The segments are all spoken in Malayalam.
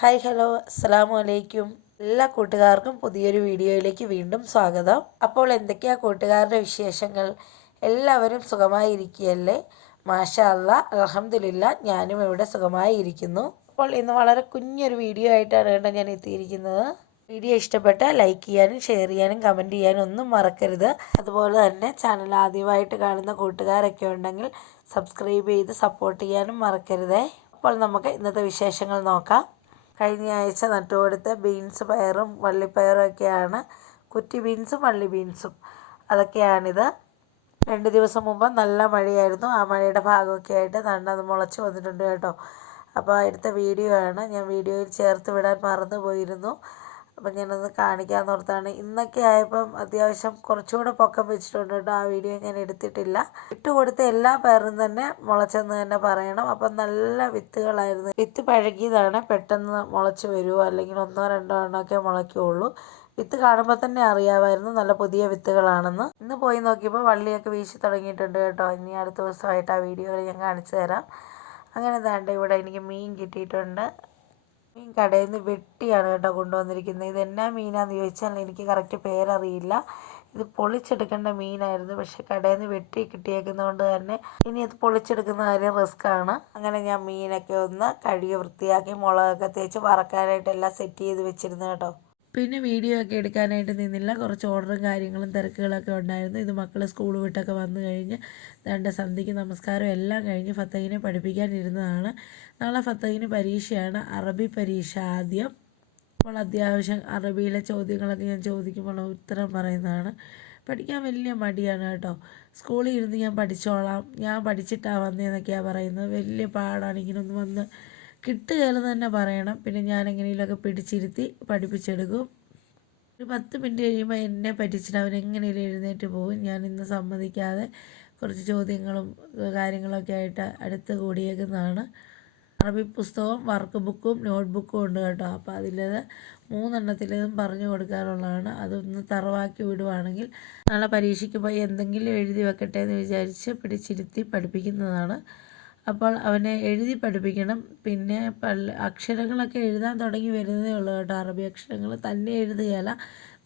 Hi hello. അസ്സലാമു അലൈക്കും. എല്ലാ കൂട്ടുകാർക്കും പുതിയൊരു വീഡിയോയിലേക്ക് വീണ്ടും സ്വാഗതം. അപ്പോൾ എന്തൊക്കെയാ കൂട്ടുകാരുടെ വിശേഷങ്ങൾ? എല്ലാവരും സുഖമായി സുഖമായിരിക്കുകയല്ലേ? മാഷാ അല്ല അലഹമില്ല ഞാനും ഇവിടെ സുഖമായി ഇരിക്കുന്നു അപ്പോൾ ഇന്ന് വളരെ കുഞ്ഞൊരു വീഡിയോ ആയിട്ടാണ് കേട്ടോ ഞാൻ എത്തിയിരിക്കുന്നത്. വീഡിയോ ഇഷ്ടപ്പെട്ട ലൈക്ക് ചെയ്യാനും ഷെയർ ചെയ്യാനും കമന്റ് ചെയ്യാനും ഒന്നും മറക്കരുത്. അതുപോലെ തന്നെ ചാനൽ ആദ്യമായിട്ട് കാണുന്ന കൂട്ടുകാരൊക്കെ ഉണ്ടെങ്കിൽ സബ്സ്ക്രൈബ് ചെയ്ത് സപ്പോർട്ട് ചെയ്യാനും മറക്കരുതേ. അപ്പോൾ നമുക്ക് ഇന്നത്തെ വിശേഷങ്ങൾ നോക്കാം. കഴിഞ്ഞ ആഴ്ച നട്ടുകൊടുത്ത ബീൻസ് പയറും വള്ളിപ്പയറും ഒക്കെയാണ് കുറ്റി ബീൻസും വള്ളി ബീൻസും. അതൊക്കെയാണിത്. രണ്ട് ദിവസം മുമ്പ് നല്ല മഴയായിരുന്നു. ആ മഴയുടെ ഭാഗമൊക്കെ ആയിട്ട് നന്നത് മുളച്ച് വന്നിട്ടുണ്ട് കേട്ടോ. അപ്പോൾ എടുത്ത വീഡിയോ ആണ്. ഞാൻ വീഡിയോയിൽ ചേർത്ത് വിടാൻ മറന്നു പോയിരുന്നു അപ്പം ഞാനത് കാണിക്കാമെന്ന് ഓർത്താണ്. ഇന്നൊക്കെ ആയപ്പം അത്യാവശ്യം കുറച്ചുകൂടെ പൊക്കം വെച്ചിട്ടുണ്ട് കേട്ടോ. ആ വീഡിയോ ഞാൻ എടുത്തിട്ടില്ല. ഇട്ട് കൊടുത്ത എല്ലാ പേരും തന്നെ മുളച്ചെന്ന് തന്നെ പറയണം. അപ്പം നല്ല വിത്തുകളായിരുന്നു. വിത്ത് പഴകിയതാണ്. പെട്ടെന്ന് മുളച്ച് വരുമോ? അല്ലെങ്കിൽ ഒന്നോ രണ്ടോ എണ്ണമൊക്കെ മുളയ്ക്കുകയുള്ളൂ വിത്ത് കാണുമ്പോൾ തന്നെ അറിയാമായിരുന്നു. നല്ല പുതിയ വിത്തുകളാണെന്ന്. ഇന്ന് പോയി നോക്കിയപ്പോൾ വള്ളിയൊക്കെ വീശി തുടങ്ങിയിട്ടുണ്ട് കേട്ടോ. ഇനി അടുത്ത ദിവസമായിട്ട് ആ വീഡിയോയിൽ ഞാൻ കാണിച്ചു തരാം. അങ്ങനെ ദാണ്ട് ഇവിടെ എനിക്ക് മീൻ കിട്ടിയിട്ടുണ്ട്. മീൻ കടയിൽ നിന്ന് വെട്ടിയാണ് കേട്ടോ കൊണ്ടുവന്നിരിക്കുന്നത്. ഇത് എന്നാ മീനാന്ന് ചോദിച്ചാൽ എനിക്ക് കറക്റ്റ് പേരറിയില്ല. ഇത് പൊളിച്ചെടുക്കേണ്ട മീനായിരുന്നു. പക്ഷെ കടയിൽ നിന്ന് വെട്ടി കിട്ടിയേക്കുന്നതുകൊണ്ട് തന്നെ ഇനി ഇത് പൊളിച്ചെടുക്കുന്ന കാര്യം റിസ്ക് ആണ്. അങ്ങനെ ഞാൻ മീനൊക്കെ ഒന്ന് കഴുകി വൃത്തിയാക്കി മുളകൊക്കെ തേച്ച് വറക്കാനായിട്ട് എല്ലാം സെറ്റ് ചെയ്ത് വെച്ചിരുന്നു കേട്ടോ. പിന്നെ വീഡിയോ ഒക്കെ എടുക്കാനായിട്ട് നിന്നില്ല. കുറച്ച് ഓർഡറും കാര്യങ്ങളും തിരക്കുകളൊക്കെ ഉണ്ടായിരുന്നു. ഇത് മക്കൾ സ്കൂൾ വിട്ടൊക്കെ വന്നു കഴിഞ്ഞ് രണ്ട് സന്ധ്യയ്ക്ക് നമസ്കാരം എല്ലാം കഴിഞ്ഞ് ഫത്തഹിനെ പഠിപ്പിക്കാനിരുന്നതാണ് നാളെ ഫത്തഹിന് പരീക്ഷയാണ്. അറബി പരീക്ഷ ആദ്യം. അപ്പോൾ അത്യാവശ്യം അറബിയിലെ ചോദ്യങ്ങളൊക്കെ ഞാൻ ചോദിക്കുമ്പോൾ ഉത്തരം പറയുന്നതാണ്. പഠിക്കാൻ വലിയ മടിയാണ് കേട്ടോ. സ്കൂളിൽ ഇരുന്ന് ഞാൻ പഠിച്ചോളാം. ഞാൻ പഠിച്ചിട്ടാണ് വന്നതെന്നൊക്കെയാണ് പറയുന്നത്. വലിയ പാടാണ് ഇങ്ങനെ ഒന്ന് വന്ന് കിട്ടുകയില്ലെന്ന് തന്നെ പറയണം. പിന്നെ ഞാൻ എങ്ങനെയെങ്കിലുമൊക്കെ പിടിച്ചിരുത്തി പഠിപ്പിച്ചെടുക്കും. ഒരു പത്ത് മിനിറ്റ് കഴിയുമ്പോൾ എന്നെ പറ്റിച്ചിട്ട് അവൻ എങ്ങനെയും എഴുന്നേറ്റ് പോകും. ഞാൻ ഇന്ന് സമ്മതിക്കാതെ കുറച്ച് ചോദ്യങ്ങളും കാര്യങ്ങളൊക്കെ ആയിട്ട് അടുത്ത് കൂടിയേക്കുന്നതാണ്. അറബി പുസ്തകവും വർക്ക് ബുക്കും നോട്ട് ബുക്കും ഉണ്ട് കേട്ടോ. അപ്പോൾ അതിലത് മൂന്നെണ്ണത്തിലും പറഞ്ഞു കൊടുക്കാനുള്ളതാണ് അതൊന്ന് തറവാക്കി വിടുവാണെങ്കിൽ നാളെ പരീക്ഷയ്ക്ക് പോയി എന്തെങ്കിലും എഴുതി വെക്കട്ടെ എന്ന് വിചാരിച്ച് പിടിച്ചിരുത്തി പഠിപ്പിക്കുന്നതാണ്. അപ്പോൾ അവനെ എഴുതി പഠിപ്പിക്കണം. പിന്നെ പല അക്ഷരങ്ങളൊക്കെ എഴുതാൻ തുടങ്ങി വരുന്നതേ ഉള്ളൂ കേട്ടോ. അറബി അക്ഷരങ്ങൾ തന്നെ എഴുതുകയല്ല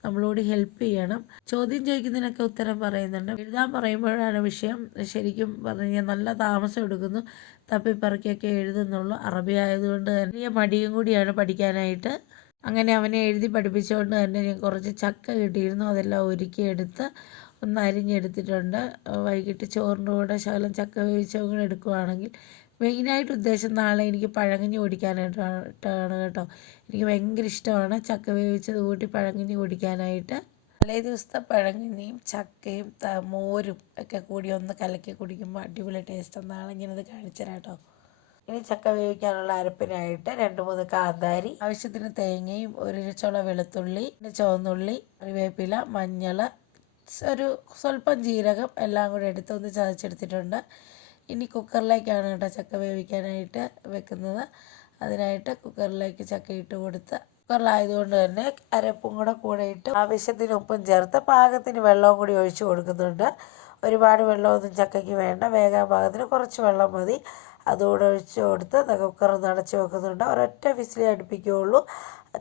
നമ്മളോട് ഹെൽപ്പ് ചെയ്യണം. ചോദ്യം ചോദിക്കുന്നതിനൊക്കെ ഉത്തരം പറയുന്നുണ്ട്. എഴുതാൻ പറയുമ്പോഴാണ് വിഷയം ശരിക്കും പറഞ്ഞു നല്ല താമസം എടുക്കുന്നു. തപ്പിപ്പറക്കിയൊക്കെ എഴുതുന്നുള്ളൂ. അറബി ആയതുകൊണ്ട് തന്നെ മടിയും കൂടിയാണ് പഠിക്കാനായിട്ട്. അങ്ങനെ അവനെ എഴുതി പഠിപ്പിച്ചുകൊണ്ട് തന്നെ ഞാൻ കുറച്ച് ചക്ക കിട്ടിയിരുന്നു. അതെല്ലാം ഒരുക്കിയെടുത്ത് ഒന്ന് അരിഞ്ഞെടുത്തിട്ടുണ്ട്. വൈകിട്ട് ചോറിന്റെ കൂടെ ശകലം ചക്ക വേവിച്ചും കൂടെ എടുക്കുവാണെങ്കിൽ മെയിനായിട്ട് ഉദ്ദേശം നാളെ എനിക്ക് പഴങ്കഞ്ഞി കുടിക്കാനായിട്ടാണ് കേട്ടോ. എനിക്ക് ഭയങ്കര ഇഷ്ടമാണ് ചക്ക വേവിച്ചത് കൂട്ടി പഴങ്കഞ്ഞി കുടിക്കാനായിട്ട് തലേ ദിവസത്തെ പഴങ്കഞ്ഞിയും ചക്കയും മോരും ഒക്കെ കൂടി ഒന്ന് കലക്കി കുടിക്കുമ്പോൾ അടിപൊളി ടേസ്റ്റ് നാളെ ഞാനത് കാണിച്ചു തരാം കേട്ടോ. ഇനി ചക്ക വേവിക്കാനുള്ള അരപ്പിനായിട്ട് രണ്ട് മൂന്ന് കാന്താരി ആവശ്യത്തിന് തേങ്ങയും ഒരു ചുള വെളുത്തുള്ളി ചുവന്നുള്ളി കറിവേപ്പില മഞ്ഞൾ ഒരു സ്വല്പം ജീരകം എല്ലാം കൂടി എടുത്ത് ഒന്ന് ചതച്ചെടുത്തിട്ടുണ്ട്. ഇനി കുക്കറിലേക്കാണ് കേട്ടോ ചക്ക വേവിക്കാനായിട്ട് വെക്കുന്നത്. അതിനായിട്ട് കുക്കറിലേക്ക് ചക്ക ഇട്ട് കൊടുത്ത് കുക്കറിലായതുകൊണ്ട് തന്നെ അരപ്പും കൂടെ കൂടെ ഇട്ട് ആവശ്യത്തിന് ഉപ്പും ചേർത്ത് പാകത്തിന് വെള്ളവും കൂടി ഒഴിച്ച് കൊടുക്കുന്നുണ്ട്. ഒരുപാട് വെള്ളമൊന്നും ചക്കയ്ക്ക് വേണ്ട. വേഗം പാകത്തിന് കുറച്ച് വെള്ളം മതി. അതുകൂടെ ഒഴിച്ച് കൊടുത്ത് കുക്കർ ഒന്ന് അടച്ച് വെക്കുന്നുണ്ട്. ഒരൊറ്റ വിസിലേ അടുപ്പിക്കുകയുള്ളൂ.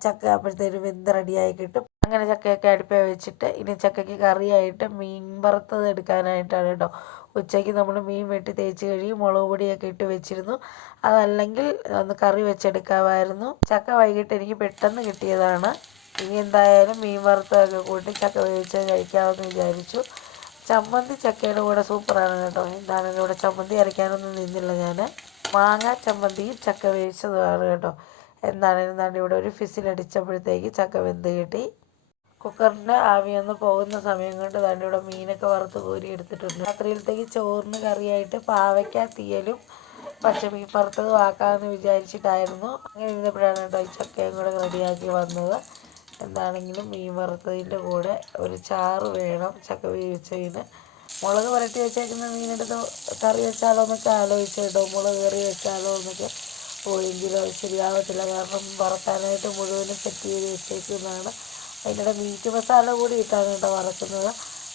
ചക്ക അപ്പോഴത്തേനും വെന്ത് റെഡിയായി കിട്ടും. അങ്ങനെ ചക്കയൊക്കെ അടുപ്പിൽ വെച്ചിട്ട് ഇനി ചക്കയ്ക്ക് കറിയായിട്ട് മീൻ വറുത്തത് എടുക്കാനായിട്ടാണ് കേട്ടോ. ഉച്ചയ്ക്ക് നമ്മൾ മീൻ വെട്ടി തേച്ച് കഴുകി മുളക് പൊടിയൊക്കെ ഇട്ട് വെച്ചിരുന്നു. അതല്ലെങ്കിൽ ഒന്ന് കറി വെച്ചെടുക്കാമായിരുന്നു. ചക്ക വൈകിട്ട് എനിക്ക് പെട്ടെന്ന് കിട്ടിയതാണ്. ഇനി എന്തായാലും മീൻ വറുത്തതൊക്കെ കൂട്ടി ചക്ക വേവിച്ച് കഴിക്കാമെന്ന് വിചാരിച്ചു. ചമ്മന്തി ചക്കയുടെ കൂടെ സൂപ്പറാണ് കേട്ടോ. എന്താണെങ്കിലും ഇവിടെ ചമ്മന്തി അരയ്ക്കാനൊന്നും നിന്നില്ല ഞാൻ. മാങ്ങ ചമ്മന്തിയും ചക്ക വേവിച്ചതുമാണ് കേട്ടോ. എന്താണെങ്കിലും എന്താണ് ഇവിടെ ഒരു ഫിസിലടിച്ചപ്പോഴത്തേക്ക് ചക്ക വെന്ത് കിട്ടി. കുക്കറിന്റെ ആവിയൊന്ന് പോകുന്ന സമയം കൊണ്ട് തന്നെ ഇവിടെ മീനൊക്കെ വറുത്ത് കോരി എടുത്തിട്ടുണ്ട്. രാത്രിയിലത്തേക്ക് ചോറിന് കറിയായിട്ട് പാവയ്ക്ക തീയലും പച്ചമീൻ വറുത്തതും ആക്കാമെന്ന് വിചാരിച്ചിട്ടായിരുന്നു. അങ്ങനെ ഇരുന്നപ്പോഴാണ് കേട്ടോ ഈ ചക്കയും കൂടെ റെഡിയാക്കി വന്നത്. എന്താണെങ്കിലും മീൻ വറുത്തതിന്റെ കൂടെ ഒരു ചാറ് വേണം ചക്ക വേവിച്ചതിന്. മുളക് പുരട്ടി വെച്ചേക്കുന്ന മീനെടുത്ത് കറി വെച്ചാലോ എന്നൊക്കെ ആലോചിച്ചു കേട്ടോ. മുളക് കറി വെച്ചാലോ എന്നൊക്കെ പോയെങ്കിലും ശരിയാവത്തില്ല. കാരണം വറക്കാനായിട്ട് മുഴുവനും സെറ്റ് ചെയ്ത് വെച്ചേക്കുന്നതാണ്. അതിനിടെ മീറ്റ് മസാല കൂടി ഇട്ടാണ് കേട്ടോ വറക്കുന്നത്.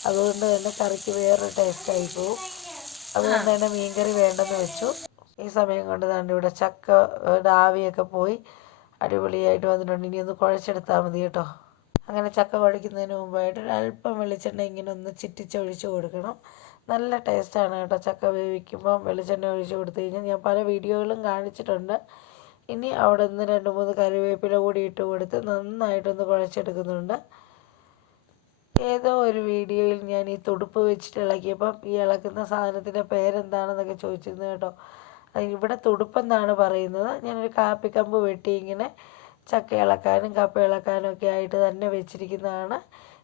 അതുകൊണ്ട് തന്നെ കറിക്ക് വേറൊരു ടേസ്റ്റായി പോവും. അതുകൊണ്ട് തന്നെ മീൻകറി വേണ്ടെന്ന് വെച്ചു. ഈ സമയം കൊണ്ട് തന്നെ ഇവിടെ ചക്ക ആവിയൊക്കെ പോയി. അടിപൊളിയായിട്ട് വന്നിട്ടുണ്ട്. ഇനി ഒന്ന് കുഴച്ചെടുത്താൽ മതി കേട്ടോ. അങ്ങനെ ചക്ക കുഴയ്ക്കുന്നതിന് മുമ്പായിട്ട് ഒരു അല്പം വെളിച്ചെണ്ണ ഇങ്ങനെ ഒന്ന് ചിറ്റിച്ചൊഴിച്ച് കൊടുക്കണം. നല്ല ടേസ്റ്റാണ് കേട്ടോ ചക്ക വേവിക്കുമ്പം വെളിച്ചെണ്ണ ഒഴിച്ച് കൊടുത്തു കഴിഞ്ഞാൽ ഞാൻ പല വീഡിയോകളും കാണിച്ചിട്ടുണ്ട്. ഇനി അവിടെ നിന്ന് രണ്ട് മൂന്ന് കറിവേപ്പില കൂടി ഇട്ട് കൊടുത്ത് നന്നായിട്ടൊന്ന് കുഴച്ചെടുക്കുന്നുണ്ട്. ഏതോ ഒരു വീഡിയോയിൽ ഞാൻ ഈ തുടുപ്പ് വെച്ചിട്ട് ഇളക്കിയപ്പം ഈ ഇളക്കുന്ന സാധനത്തിന്റെ പേരെന്താണെന്നൊക്കെ ചോദിച്ചിരുന്നു കേട്ടോ. ഇവിടെ തുടുപ്പെന്നാണ് പറയുന്നത്. ഞാനൊരു കാപ്പിക്കമ്പ് വെട്ടി ഇങ്ങനെ ചക്ക ഇളക്കാനും കപ്പ ഇളക്കാനും ഒക്കെ ആയിട്ട് തന്നെ വെച്ചിരിക്കുന്നതാണ്.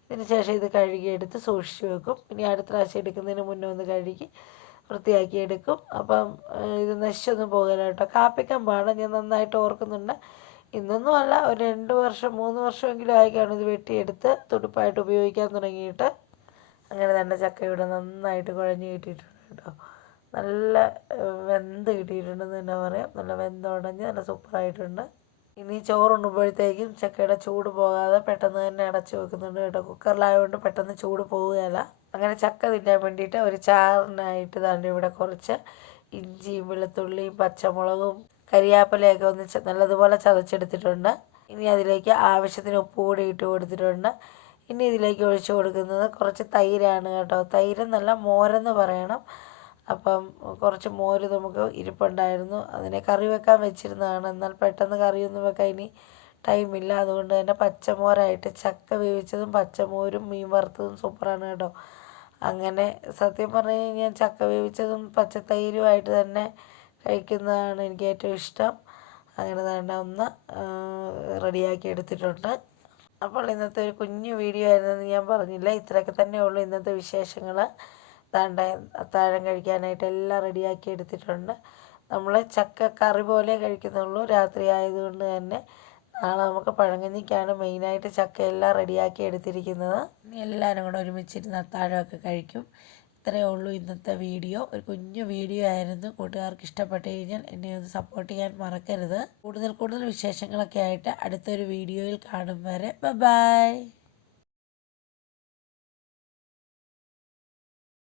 ഇതിന് ശേഷം ഇത് കഴുകിയെടുത്ത് സൂക്ഷിച്ച് വെക്കും. ഇനി അടുത്ത പ്രാവശ്യം എടുക്കുന്നതിന് മുന്നേ ഒന്ന് കഴുകി വൃത്തിയാക്കി എടുക്കും. അപ്പം ഇത് നശിച്ചൊന്നും പോകില്ല കേട്ടോ. കാപ്പിക്കമ്പാണ് ഞാൻ നന്നായിട്ട് ഓർക്കുന്നുണ്ട്. ഇന്നൊന്നും അല്ല ഒരു രണ്ട് വർഷം മൂന്ന് വർഷമെങ്കിലും ആയിക്കാണ് കാണും ഇത് വെട്ടിയെടുത്ത് തുടുപ്പായിട്ട് ഉപയോഗിക്കാൻ തുടങ്ങിയിട്ട്. അങ്ങനെ തന്നെ ചക്ക ഇവിടെ നന്നായിട്ട് കുഴഞ്ഞ് കിട്ടിയിട്ടുണ്ട് കേട്ടോ. നല്ല വെന്ത് കിട്ടിയിട്ടുണ്ടെന്ന് തന്നെ പറയാം. നല്ല വെന്തുടഞ്ഞ് നല്ല സൂപ്പറായിട്ടുണ്ട്. ഇനി ചോറുണ്ണുമ്പോഴത്തേക്കും ചക്കയുടെ ചൂട് പോകാതെ പെട്ടെന്ന് തന്നെ അടച്ചു വെക്കുന്നുണ്ട് കേട്ടോ. കുക്കറിലായതുകൊണ്ട് പെട്ടെന്ന് ചൂട് പോവുകയില്ല. അങ്ങനെ ചക്ക തിന്നാൻ വേണ്ടിയിട്ട് ഒരു ചാറിനായിട്ട് ദാണ്ട് ഇവിടെ കുറച്ച് ഇഞ്ചിയും വെളുത്തുള്ളിയും പച്ചമുളകും കരിയാപ്പിലയൊക്കെ ഒന്ന് നല്ലതുപോലെ ചതച്ചെടുത്തിട്ടുണ്ട്. ഇനി അതിലേക്ക് ആവശ്യത്തിന് ഉപ്പ് കൂടി ഇട്ട് കൊടുത്തിട്ടുണ്ട്. ഇനി ഇതിലേക്ക് ഒഴിച്ചു കൊടുക്കുന്നത് കുറച്ച് തൈരാണ് കേട്ടോ. തൈര് നല്ല മോരെന്ന് പറയണം. അപ്പം കുറച്ച് മോര് നമുക്ക് ഇരിപ്പുണ്ടായിരുന്നു. അതിനെ കറി വെക്കാൻ വെച്ചിരുന്നതാണ്. എന്നാൽ പെട്ടെന്ന് കറിയൊന്നും വെക്കാൻ ഇനി ടൈമില്ല അതുകൊണ്ട് തന്നെ പച്ചമോരായിട്ട് ചക്ക വേവിച്ചതും പച്ചമോരും മീൻ വറുത്തതും സൂപ്പറാണ് കേട്ടോ. അങ്ങനെ സത്യം പറഞ്ഞു കഴിഞ്ഞാൽ ചക്ക വേവിച്ചതും പച്ചത്തൈരുമായിട്ട് തന്നെ കഴിക്കുന്നതാണ് എനിക്ക് ഏറ്റവും ഇഷ്ടം. അങ്ങനെ തന്നെ ഒന്ന് റെഡിയാക്കി എടുത്തിട്ടുണ്ട്. അപ്പോൾ ഇന്നത്തെ ഒരു കുഞ്ഞു വീഡിയോ ആയിരുന്നെന്ന് ഞാൻ പറഞ്ഞില്ല? ഇത്രയൊക്കെ തന്നെ ഉള്ളൂ ഇന്നത്തെ വിശേഷങ്ങൾ താണ്ട അത്താഴം കഴിക്കാനായിട്ട് എല്ലാം റെഡിയാക്കി എടുത്തിട്ടുണ്ട്. നമ്മൾ ചക്ക കറി പോലെ കഴിക്കുന്നുള്ളൂ. രാത്രി ആയതുകൊണ്ട് തന്നെ നാളെ നമുക്ക് പഴങ്കഞ്ഞിക്കാണ് മെയിനായിട്ട് ചക്ക എല്ലാം റെഡിയാക്കി എടുത്തിരിക്കുന്നത്. എല്ലാവരും കൂടെ ഒരുമിച്ചിരുന്ന് അത്താഴമൊക്കെ കഴിക്കും. ഇത്രയേ ഉള്ളൂ ഇന്നത്തെ വീഡിയോ. ഒരു കുഞ്ഞു വീഡിയോ ആയിരുന്നു. കൂട്ടുകാർക്ക് ഇഷ്ടപ്പെട്ട് കഴിഞ്ഞാൽ എന്നെ ഒന്ന് സപ്പോർട്ട് ചെയ്യാൻ മറക്കരുത്. കൂടുതൽ കൂടുതൽ വിശേഷങ്ങളൊക്കെ ആയിട്ട് അടുത്തൊരു വീഡിയോയിൽ കാണും വരെ. ബൈ